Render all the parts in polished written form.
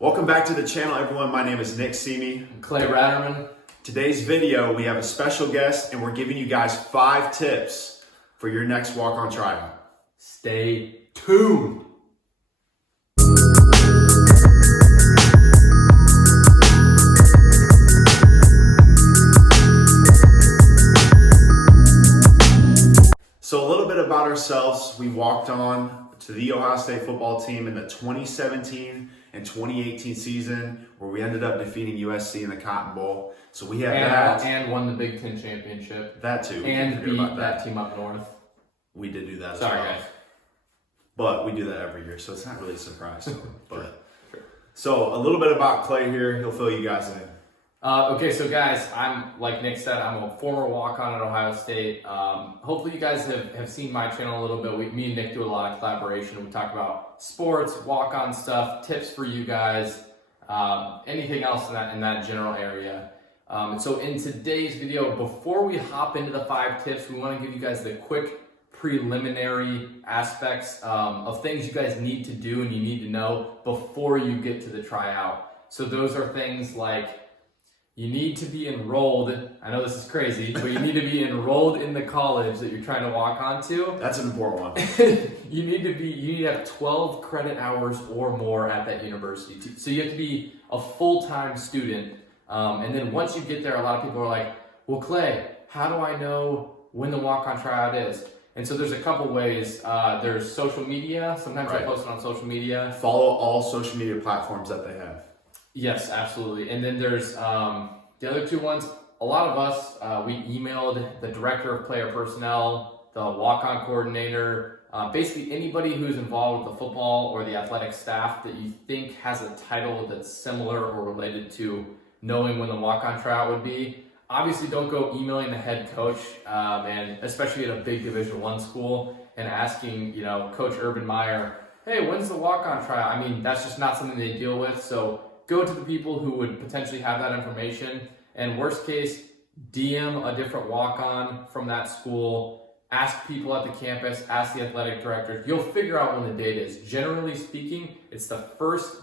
Welcome back to the channel, everyone. My name is Nick Seamy. Clay Raterman. Today's video, we have a special guest and we're giving you guys 5 tips for your next walk-on tryout. Stay tuned. So a little bit about ourselves. We walked on to the Ohio State football team in the 2017 and 2018 season, where we ended up defeating USC in the Cotton Bowl. So we have that. And won the Big Ten championship. That too. And beat that team up north. We did do that as Sorry, well. guys. But we do that every year, so it's not really a surprise. So a little bit about Clay here. He'll fill you guys in. Okay, so guys, I'm, like Nick said, I'm a former walk-on at Ohio State. Hopefully you guys have seen my channel a little bit. Me and Nick do a lot of collaboration. We talk about sports, walk-on stuff, tips for you guys, anything else in that general area. So in today's video, before we hop into the 5 tips, we want to give you guys the quick preliminary aspects of things you guys need to do and you need to know before you get to the tryout. So those are things like, you need to be enrolled. I know this is crazy, but you need to be enrolled in the college that you're trying to walk onto. That's an important one. You need to have 12 credit hours or more at that university. So you have to be a full-time student. And then once you get there, a lot of people are like, well, Clay, how do I know when the walk-on tryout is? And so there's a couple ways. There's social media. Sometimes I post it on social media. Follow all social media platforms that they have. Yes, absolutely. And then there's the other 2 ones. A lot of us, we emailed the director of player personnel, the walk-on coordinator, basically anybody who's involved with the football or the athletic staff that you think has a title that's similar or related to knowing when the walk-on tryout would be. Obviously, don't go emailing the head coach, and especially at a big Division I school, and asking, Coach Urban Meyer, hey, when's the walk-on tryout? I mean, that's just not something they deal with. So go to the people who would potentially have that information, and worst case, DM a different walk-on from that school, ask people at the campus, ask the athletic directors. You'll figure out when the date is. Generally speaking, it's the first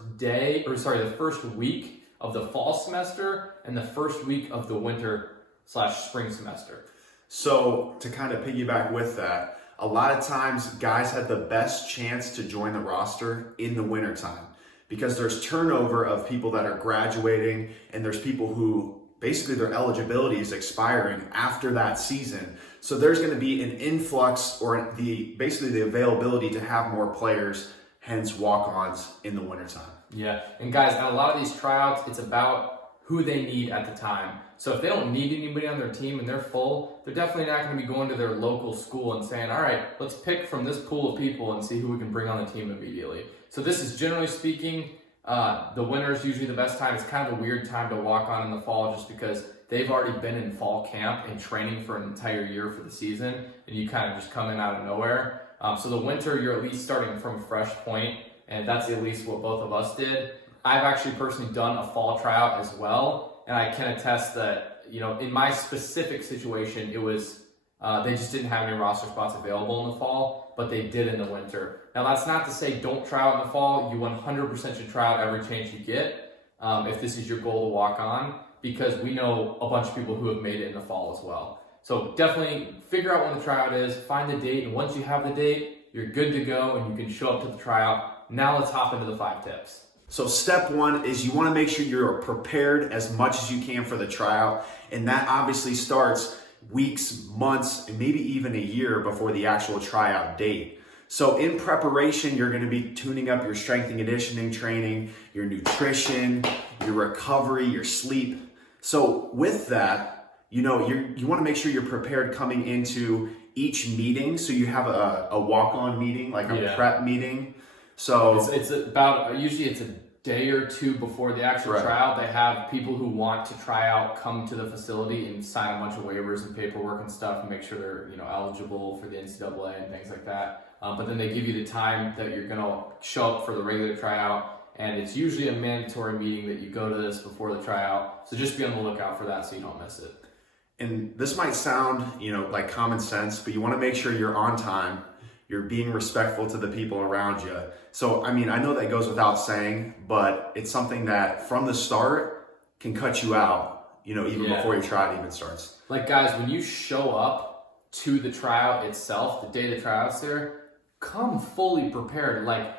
week of the fall semester and the first week of the winter/spring semester. So to kind of piggyback with that, a lot of times guys have the best chance to join the roster in the wintertime, because there's turnover of people that are graduating, and there's people who basically their eligibility is expiring after that season. So there's going to be an influx, or basically the availability to have more players, hence walk-ons in the wintertime. Yeah, and guys, on a lot of these tryouts, it's about who they need at the time. So if they don't need anybody on their team and they're full, they're definitely not going to be going to their local school and saying, all right, let's pick from this pool of people and see who we can bring on the team immediately. So this is, generally speaking, the winter is usually the best time. It's kind of a weird time to walk on in the fall, just because they've already been in fall camp and training for an entire year for the season, and you kind of just come in out of nowhere. So the winter, you're at least starting from a fresh point, and that's at least what both of us did. I've actually personally done a fall tryout as well, and I can attest that, in my specific situation, it was they just didn't have any roster spots available in the fall, but they did in the winter. Now, that's not to say don't try out in the fall. You 100% should try out every chance you get if this is your goal to walk on, because we know a bunch of people who have made it in the fall as well. So definitely figure out when the tryout is, find the date, and once you have the date, you're good to go and you can show up to the tryout. Now let's hop into the 5 tips. So step 1 is you want to make sure you're prepared as much as you can for the tryout, and that obviously starts weeks, months, and maybe even a year before the actual tryout date. So in preparation, you're going to be tuning up your strength and conditioning training, your nutrition, your recovery, your sleep. So with that, you want to make sure you're prepared coming into each meeting. So you have a walk-on meeting, like a prep meeting. So it's about, usually it's a day or 2 before the actual tryout. They have people who want to try out come to the facility and sign a bunch of waivers and paperwork and stuff and make sure they're eligible for the NCAA and things like that. But then they give you the time that you're going to show up for the regular tryout, and it's usually a mandatory meeting that you go to this before the tryout. So just be on the lookout for that so you don't miss it. And this might sound, like common sense, but you want to make sure you're on time. You're being respectful to the people around you. So, I mean, I know that goes without saying, but it's something that from the start can cut you out, even before your tryout even starts. Like, guys, when you show up to the tryout itself, the day the tryout's there, come fully prepared. Like,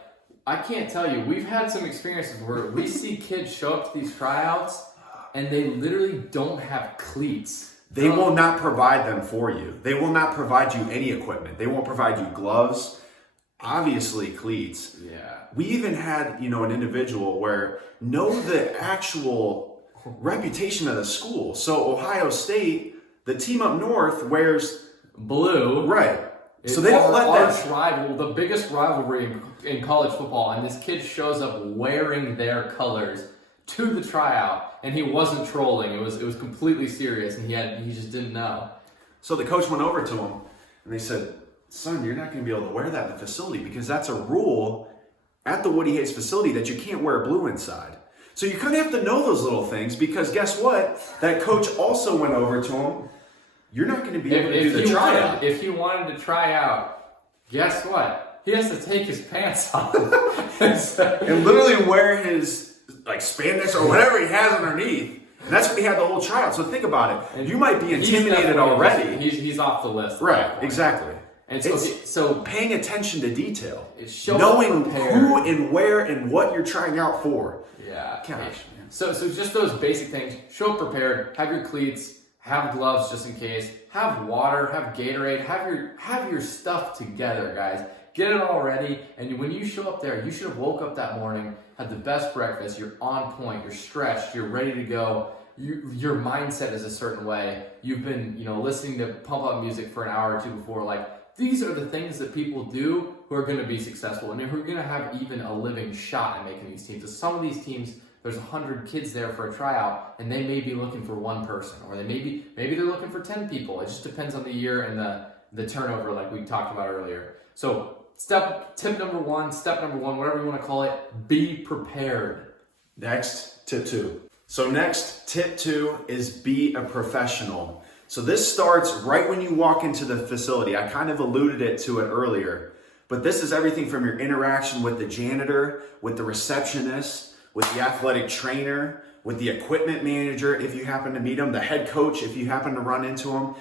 I can't tell you, we've had some experiences where we see kids show up to these tryouts and they literally don't have cleats. They will not provide them for you. They will not provide you any equipment. They won't provide you gloves, obviously cleats. Yeah. We even had, an individual where know the actual reputation of the school. So Ohio State, the team up north wears blue. Right. So they don't let arch rival, the biggest rivalry in college football, and this kid shows up wearing their colors to the tryout, and he wasn't trolling. It was completely serious, and he just didn't know. So the coach went over to him, and they said, "Son, you're not going to be able to wear that in the facility because that's a rule at the Woody Hayes facility that you can't wear blue inside." So you kind of have to know those little things because guess what? That coach also went over to him. You're not going to be able to do the tryout. If he wanted to try out, guess what? He has to take his pants off and literally wear his spandex or whatever he has underneath. And that's what he had the whole tryout. So think about it. You might be intimidated already. He's off the list. Right, exactly. And so paying attention to detail, knowing who and where and what you're trying out for. Yeah. Gosh. So just those basic things. Show up prepared. Have your cleats. Have gloves just in case. Have water. Have Gatorade. Have your stuff together, guys. Get it all ready. And when you show up there, you should have woke up that morning, had the best breakfast. You're on point. You're stretched. You're ready to go. Your mindset is a certain way. You've been, listening to pump up music for an hour or two before. These are the things that people do who are going to be successful and who are going to have even a living shot at making these teams. So some of these teams, there's 100 kids there for a tryout, and they may be looking for one person, or maybe they're looking for 10 people. It just depends on the year and the turnover, like we talked about earlier. So step number one, whatever you want to call it, be prepared. Next, tip 2. So next, tip 2 is be a professional. So this starts right when you walk into the facility. I kind of alluded to it earlier, but this is everything from your interaction with the janitor, with the receptionist, with the athletic trainer, with the equipment manager, if you happen to meet him, the head coach, if you happen to run into him.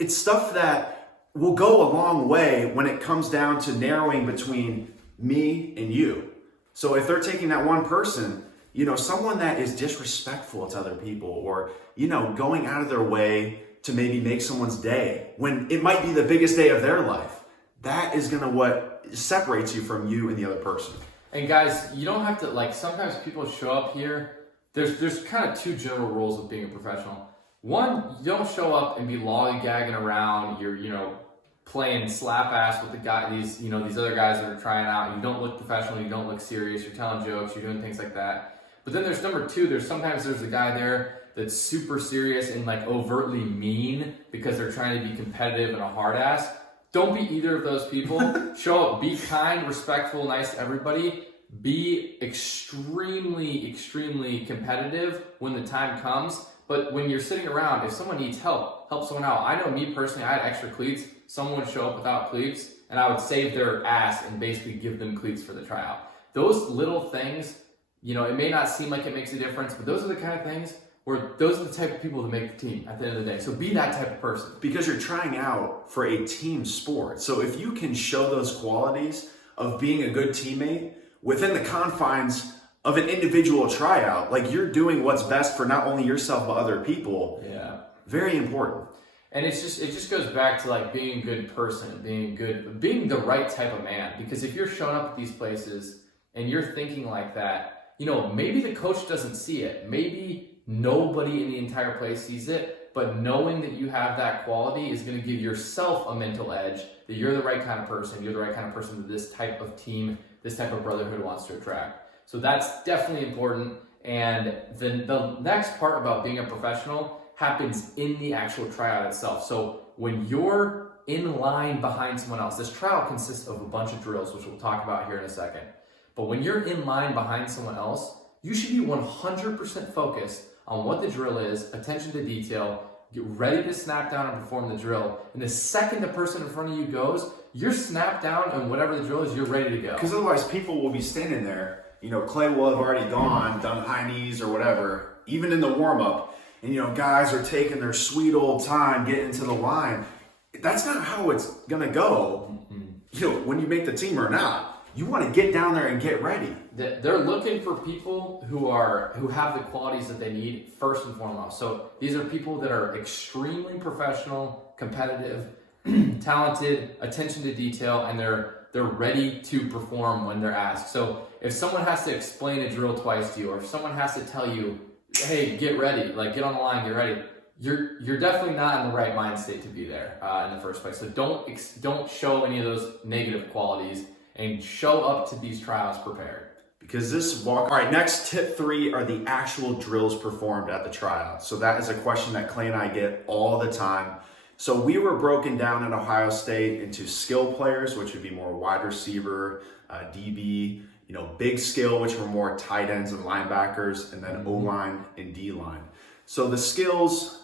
It's stuff that will go a long way when it comes down to narrowing between me and you. So if they're taking that one person, someone that is disrespectful to other people or, going out of their way to maybe make someone's day when it might be the biggest day of their life, that is going to what separates you from you and the other person. And guys, you don't have to, sometimes people show up here. There's kind of 2 general rules of being a professional. One, you don't show up and be lollygagging around. You're, playing slap ass with these other guys that are trying out. You don't look professional. You don't look serious. You're telling jokes. You're doing things like that. But then there's number 2. There's a guy there that's super serious and overtly mean because they're trying to be competitive and a hard ass. Don't be either of those people. Show up, be kind, respectful, nice to everybody. Be extremely, extremely competitive when the time comes. But when you're sitting around, if someone needs help someone out. I know me personally, I had extra cleats. Someone would show up without cleats, and I would save their ass and basically give them cleats for the tryout. Those little things, it may not seem like it makes a difference, but those are the kind of things where those are the type of people that make the team at the end of the day. So be that type of person. Because you're trying out for a team sport. So if you can show those qualities of being a good teammate within the confines of an individual tryout, you're doing what's best for not only yourself but other people. Yeah. Very important. And it just goes back to being a good person, being the right type of man. Because if you're showing up at these places and you're thinking like that, maybe the coach doesn't see it. Maybe nobody in the entire place sees it, but knowing that you have that quality is going to give yourself a mental edge that you're the right kind of person. You're the right kind of person that this type of team, this type of brotherhood wants to attract. So that's definitely important. And the next part about being a professional happens in the actual tryout itself. So when you're in line behind someone else, this tryout consists of a bunch of drills, which we'll talk about here in a second. But when you're in line behind someone else, you should be 100% focused on what the drill is, attention to detail, get ready to snap down and perform the drill. And the second the person in front of you goes, you're snapped down and whatever the drill is, you're ready to go. Because otherwise people will be standing there, Clay will have already done high knees or whatever, even in the warm-up, and guys are taking their sweet old time getting to the line. That's not how it's gonna go, when you make the team or not. You want to get down there and get ready. They're looking for people who have the qualities that they need first and foremost. So these are people that are extremely professional, competitive, talented, attention to detail, and they're ready to perform when they're asked. So if someone has to explain a drill twice to you, or if someone has to tell you, hey, get ready, like get on the line, get ready, you're definitely not in the right mind state to be there in the first place. So don't show any of those negative qualities, and show up to these tryouts prepared. Because all right, next tip 3 are the actual drills performed at the tryout. So that is a question that Clay and I get all the time. So we were broken down at Ohio State into skill players, which would be more wide receiver, DB, big skill, which were more tight ends and linebackers, and then O-line and D-line. So the skills,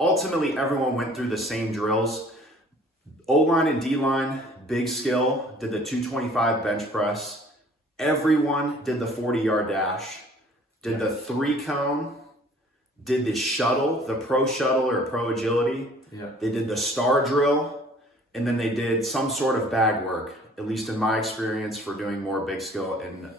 ultimately everyone went through the same drills. O-line and D-line, big skill, did the 225 bench press. Everyone did the 40-yard dash, did the 3-cone, did the shuttle, the pro shuttle or pro agility. Yeah. They did the star drill, and then they did some sort of bag work, at least in my experience, for doing more big skill and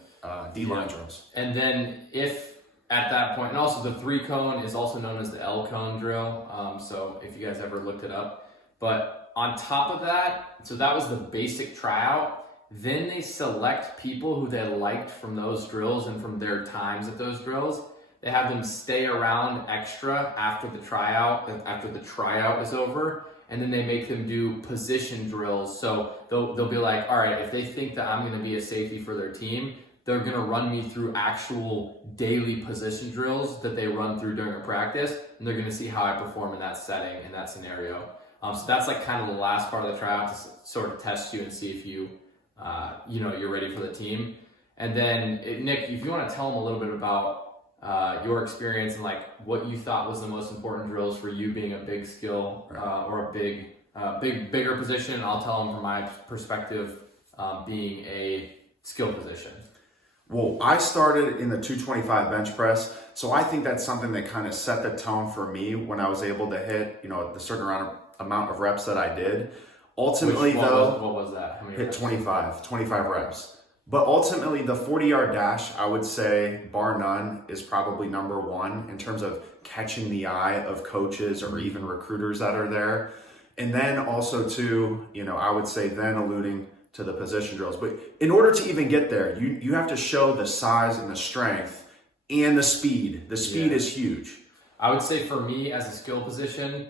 D-line drills. And then if at that point, and also the 3-cone is also known as the L-cone drill. So if you guys ever looked it up, but on top of that, so that was the basic tryout. Then they select people who they liked from those drills and from their times at those drills. They have them stay around extra after the tryout is over, and then they make them do position drills. So they'll be like, all right, if they think that I'm going to be a safety for their team, they're going to run me through actual daily position drills that they run through during a practice, and they're going to see how I perform in that setting, in that scenario. So that's like kind of the last part of the tryout to sort of test you and see if you're ready for the team. And then Nick, if you want to tell them a little bit about your experience and like what you thought was the most important drills for you being a big skill or a bigger position, I'll tell them from my perspective being a skill position. Well, I started in the 225 bench press, so I think that's something that kind of set the tone for me when I was able to hit, the certain amount of reps that I did. Ultimately, what was that? How many hit reps? 25 reps. But ultimately, the 40-yard dash, I would say, bar none, is probably number 1 in terms of catching the eye of coaches or even recruiters that are there. And then also, too, I would say then alluding to the position drills. But in order to even get there, you have to show the size and the strength and the speed. The speed is huge. I would say for me as a skill position,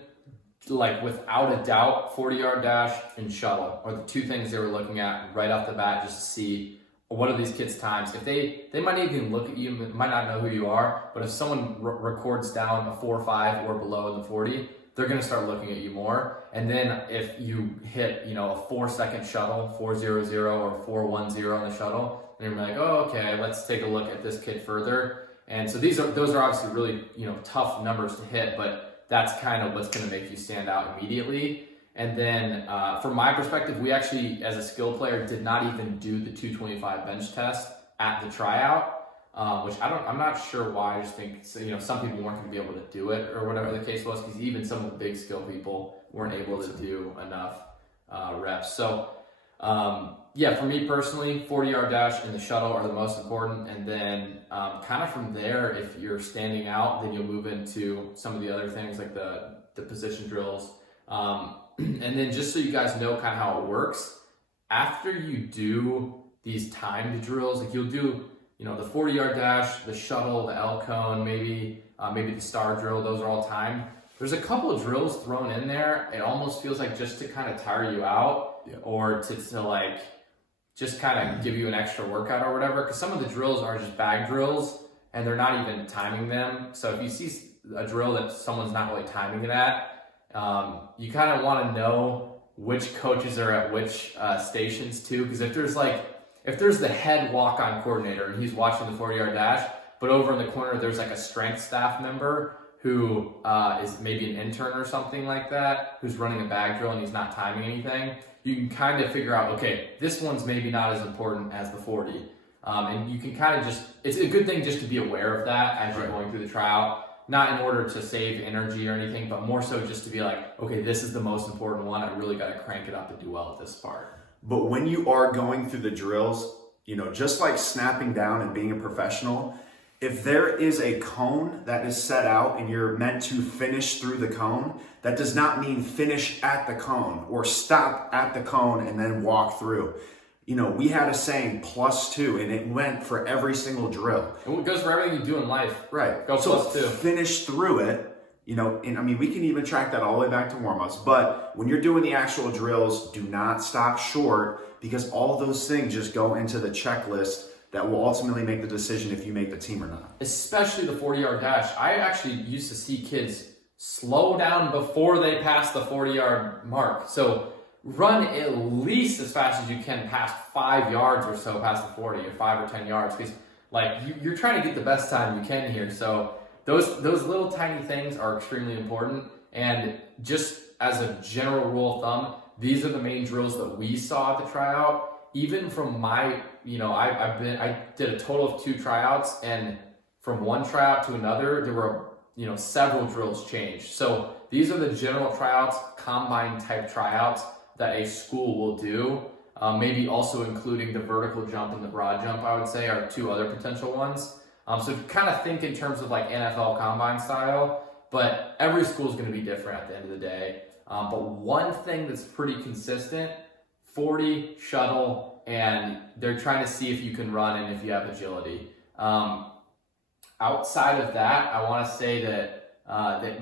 like without a doubt, 40-yard dash and shuttle are the 2 things they were looking at right off the bat, just to see what are these kids' times. If they might even look at you, might not know who you are, but if someone records down a 4.5 or below in the 40, they're going to start looking at you more. And then if you hit, a 4-second shuttle, 4.00 or 4.10 on the shuttle, then you're like, oh, okay, let's take a look at this kid further. And so those are obviously really, tough numbers to hit, but that's kind of what's going to make you stand out immediately. And then from my perspective, we actually, as a skill player, did not even do the 225 bench test at the tryout. Which I'm not sure why. I just think, some people weren't going to be able to do it or whatever the case was, because even some of the big skill people weren't able to do enough reps. So, for me personally, 40-yard dash and the shuttle are the most important. And then kind of from there, if you're standing out, then you'll move into some of the other things like the position drills. And then just so you guys know kind of how it works, after you do these timed drills, like you'll do the 40-yard dash, the shuttle, the L cone, maybe the star drill, those are all timed. There's a couple of drills thrown in there. It almost feels like just to kind of tire you out or to like just kind of give you an extra workout or whatever. Because some of the drills are just bag drills and they're not even timing them. So if you see a drill that someone's not really timing it at, you kind of want to know which coaches are at which stations too. Because if there's the head walk-on coordinator and he's watching the 40-yard dash, but over in the corner there's like a strength staff member who is maybe an intern or something like that, who's running a bag drill and he's not timing anything, you can kind of figure out, okay, this one's maybe not as important as the 40. And you can kind of it's a good thing just to be aware of that as you're going through the tryout. Not in order to save energy or anything, but more so just to be like, okay, this is the most important one. I really got to crank it up and do well at this part. But when you are going through the drills, just like snapping down and being a professional, if there is a cone that is set out and you're meant to finish through the cone, that does not mean finish at the cone or stop at the cone and then walk through. We had a saying +2, and it went for every single drill. It goes for everything you do in life. Right. Go so +2. Finish through it, and I mean, we can even track that all the way back to warm-ups, but when you're doing the actual drills, do not stop short, because all those things just go into the checklist that will ultimately make the decision if you make the team or not. Especially the 40-yard dash. I actually used to see kids slow down before they pass the 40-yard mark. So run at least as fast as you can past 5 yards or so past the 40, or 5 or 10 yards, because you're trying to get the best time you can here. So those little tiny things are extremely important. And just as a general rule of thumb, these are the main drills that we saw at the tryout. Even from my, I did a total of 2 tryouts, and from one tryout to another, there were, several drills changed. So these are the general tryouts, combine type tryouts that a school will do. Maybe also including the vertical jump and the broad jump, I would say, are 2 other potential ones. So kind of think in terms of like NFL combine style, but every school is going to be different at the end of the day. But one thing that's pretty consistent, 40 shuttle, and they're trying to see if you can run and if you have agility. Outside of that, I want to say that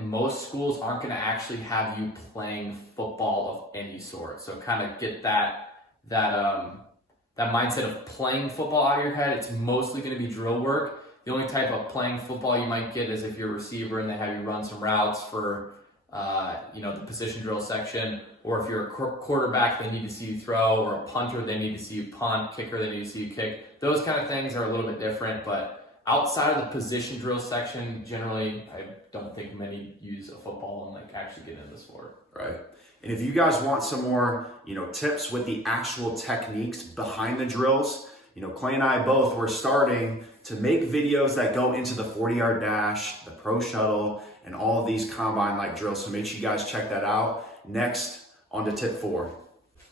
most schools aren't going to actually have you playing football of any sort. So kind of get that mindset of playing football out of your head. It's mostly going to be drill work. The only type of playing football you might get is if you're a receiver and they have you run some routes for the position drill section, or if you're a quarterback, they need to see you throw, or a punter, they need to see you punt, kicker, they need to see you kick. Those kind of things are a little bit different, but outside of the position drill section, generally, I don't think many use a football and actually get into the sport. Right. And if you guys want some more, tips with the actual techniques behind the drills, Clay and I both were starting to make videos that go into the 40-yard dash, the pro shuttle, and all of these combine-like drills. So make sure you guys check that out. Next, on to tip 4.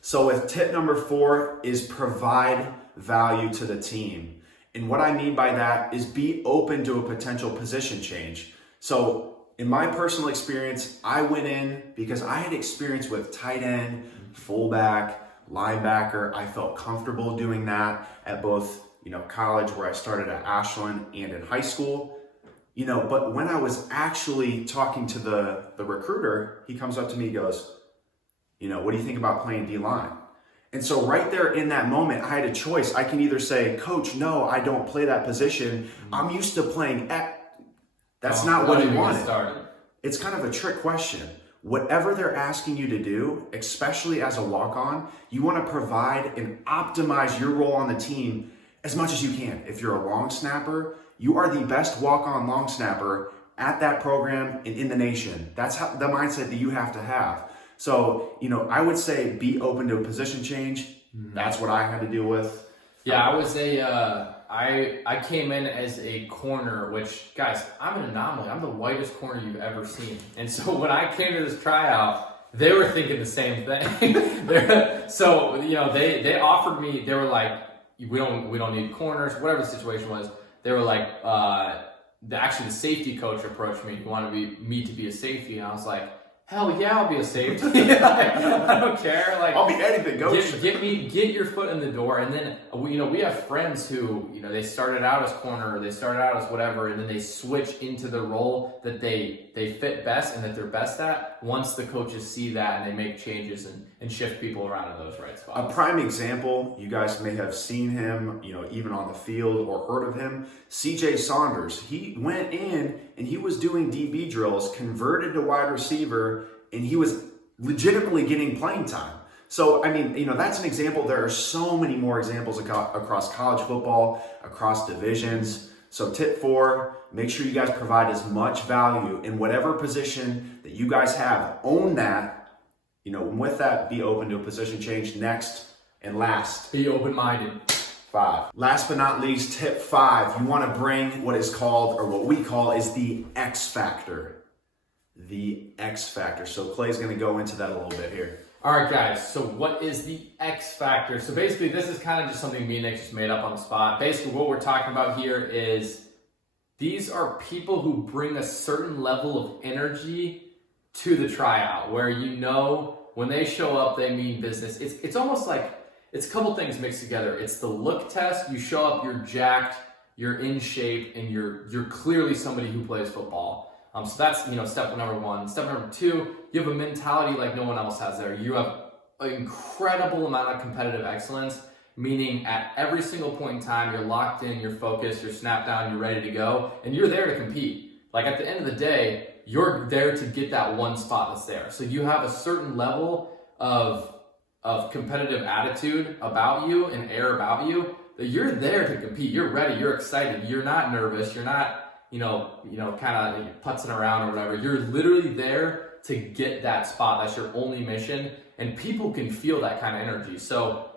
So with tip number 4 is provide value to the team. And what I mean by that is be open to a potential position change. So in my personal experience, I went in because I had experience with tight end, fullback, linebacker. I felt comfortable doing that at both, college, where I started at Ashland, and in high school. But when I was actually talking to the recruiter, he comes up to me and goes, what do you think about playing D-line? And so right there in that moment, I had a choice. I can either say, Coach, no, I don't play that position. I'm used to playing X. That's not what he wanted. It's kind of a trick question. Whatever they're asking you to do, especially as a walk-on, you want to provide and optimize your role on the team as much as you can. If you're a long snapper, you are the best walk-on long snapper at that program and in the nation. That's how the mindset that you have to have. So, I would say be open to a position change. That's what I had to deal with. Yeah, I was I came in as a corner, which, guys, I'm an anomaly. I'm the whitest corner you've ever seen. And so when I came to this tryout, they were thinking the same thing. They offered me, they were like, we don't need corners, whatever the situation was. They were like, the safety coach approached me. He wanted me to be a safety. And I was like, hell yeah, I'll be a safety. I don't care. I'll be anything, coach. Get your foot in the door. And then, we have friends who, they started out as corner, or they started out as whatever, and then they switch into the role that they fit best and that they're best at once the coaches see that, and they make changes and shift people around in those right spots. A prime example, you guys may have seen him, even on the field or heard of him, CJ Saunders. He went in and he was doing DB drills, converted to wide receiver, and he was legitimately getting playing time. So, that's an example. There are so many more examples across college football, across divisions. So tip 4, make sure you guys provide as much value in whatever position that you guys have. Own that And with that, be open to a position change. Next and last. Be open-minded. 5. Last but not least, tip 5. You want to bring what is called, or what we call, is the X factor. The X factor. So Clay's going to go into that a little bit here. All right, guys. So what is the X factor? So basically, this is kind of just something me and Nick just made up on the spot. Basically, what we're talking about here is these are people who bring a certain level of energy to the tryout, where when they show up, they mean business. It's almost like it's a couple things mixed together. It's the look test. You show up, you're jacked, you're in shape, and you're clearly somebody who plays football. So that's step number 1. Step number 2, you have a mentality like no one else has there. You have an incredible amount of competitive excellence, meaning at every single point in time, you're locked in, you're focused, you're snapped down, you're ready to go, and you're there to compete. Like at the end of the day, you're there to get that one spot that's there. So you have a certain level of competitive attitude about you and air about you that you're there to compete. You're ready, you're excited, you're not nervous, you're not kind of putzing around or whatever. You're literally there to get that spot. That's your only mission, and people can feel that kind of energy. So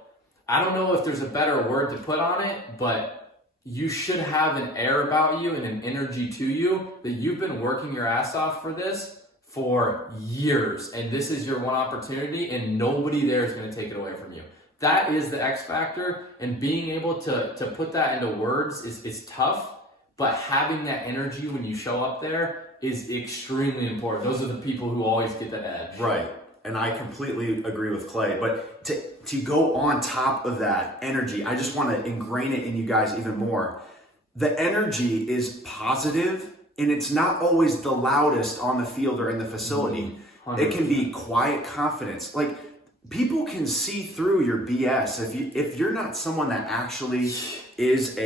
I don't know if there's a better word to put on it, but you should have an air about you and an energy to you that you've been working your ass off for this for years, and this is your one opportunity, and nobody there is going to take it away from you. That is the X factor, and being able to put that into words is tough, but having that energy when you show up there is extremely important. Those are the people who always get that edge. Right. And I completely agree with Clay. But to go on top of that energy, I just want to ingrain it in you guys even more. The energy is positive, and it's not always the loudest on the field or in the facility. 100%. It can be quiet confidence. Like, people can see through your BS. If you're not someone that actually is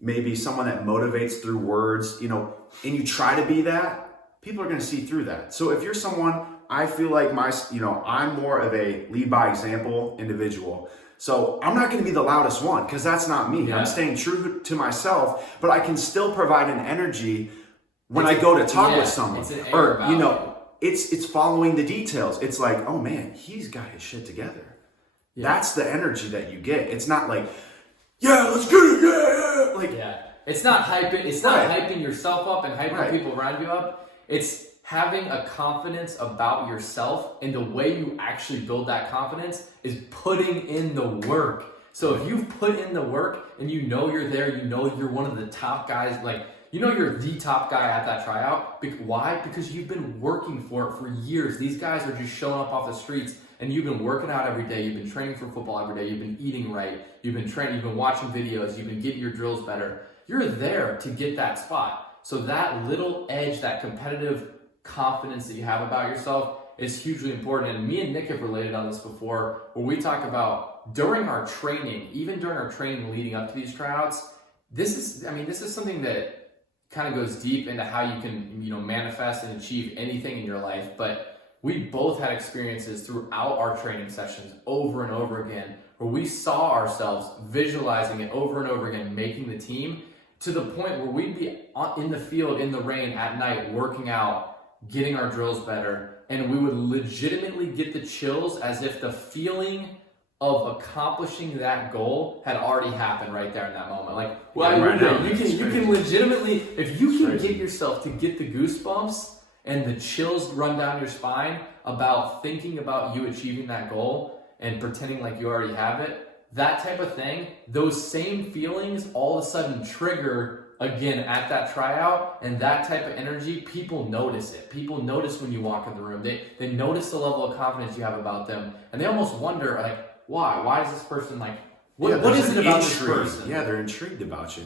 maybe someone that motivates through words, and you try to be that, people are going to see through that. So if you're someone, I feel like I'm more of a lead by example individual. So I'm not going to be the loudest one, because that's not me. Yeah. I'm staying true to myself, but I can still provide an energy when I go to talk with someone. It's an air it's following the details. It's like, oh man, he's got his shit together. Yeah. That's the energy that you get. It's not like, yeah, let's get it, yeah. Like, yeah. It's not hyping. It's not hyping yourself up and hyping people around you up. It's having a confidence about yourself, and the way you actually build that confidence is putting in the work. So if you've put in the work and you're there, you're one of the top guys, you're the top guy at that tryout. Why? Because you've been working for it for years. These guys are just showing up off the streets, and you've been working out every day. You've been training for football every day. You've been eating right. You've been training. You've been watching videos. You've been getting your drills better. You're there to get that spot. So that little edge, that competitive confidence that you have about yourself is hugely important. And me and Nick have related on this before, where we talk about during our training, even during our training leading up to these tryouts, this is something that kind of goes deep into how you can, manifest and achieve anything in your life. But we both had experiences throughout our training sessions over and over again, where we saw ourselves visualizing it over and over again, making the team, to the point where we'd be in the field in the rain at night, working out, getting our drills better, and we would legitimately get the chills as if the feeling of accomplishing that goal had already happened right there in that moment. You can legitimately, if you can get yourself to get the goosebumps and the chills run down your spine about thinking about you achieving that goal and pretending like you already have it, that type of thing, those same feelings all of a sudden trigger again at that tryout, and that type of energy, people notice it. People notice when you walk in the room. They notice the level of confidence you have about them, and they almost wonder, why? Why is this person what is it about this person? Yeah, they're intrigued about you.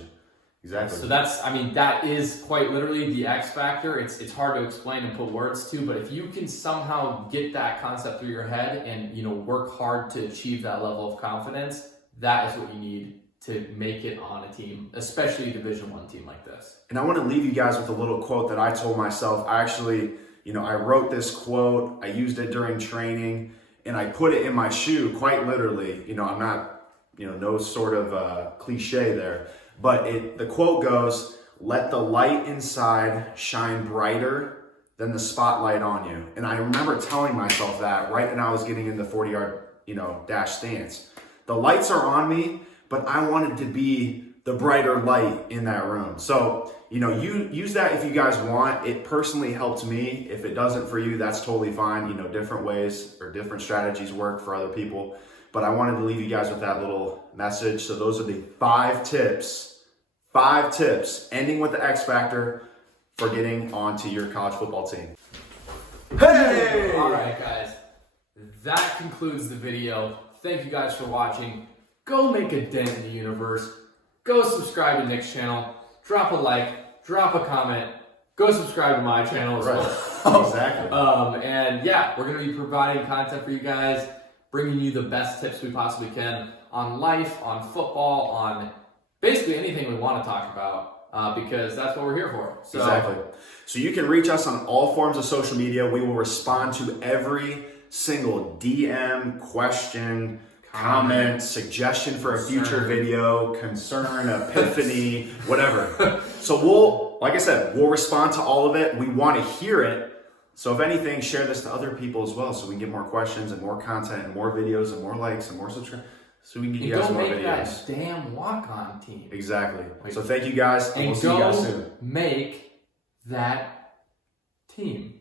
Exactly. So that is quite literally the X factor. It's hard to explain and put words to, but if you can somehow get that concept through your head and work hard to achieve that level of confidence, that is what you need to make it on a team, especially a Division I team like this. And I want to leave you guys with a little quote that I told myself. I actually, I wrote this quote, I used it during training, and I put it in my shoe quite literally. I'm not, no sort of cliche there, but the quote goes, "Let the light inside shine brighter than the spotlight on you. And I remember telling myself that right when I was getting in the 40-yard, dash stance. The lights are on me, but I wanted to be the brighter light in that room. So, you use that if you guys want. It personally helped me. If it doesn't for you, that's totally fine. Different ways or different strategies work for other people. But I wanted to leave you guys with that little message. So those are the 5 tips, ending with the X factor for getting onto your college football team. Hey! All right, guys. That concludes the video. Thank you guys for watching. Go make a dent in the universe. Go subscribe to Nick's channel. Drop a like. Drop a comment. Go subscribe to my channel as well. Exactly. And yeah, we're going to be providing content for you guys, bringing you the best tips we possibly can on life, on football, on basically anything we want to talk about, because that's what we're here for. So, exactly. So you can reach us on all forms of social media. We will respond to every single DM, question, comment, suggestion for a future video, concern, epiphany, whatever. So like I said, we'll respond to all of it. We want to hear it. So if anything, share this to other people as well, so we can get more questions and more content and more videos and more likes and more subscribers, so we can get you guys more videos. Go make that damn walk-on team. Exactly. So thank you guys, and we'll see you guys soon. Make that team.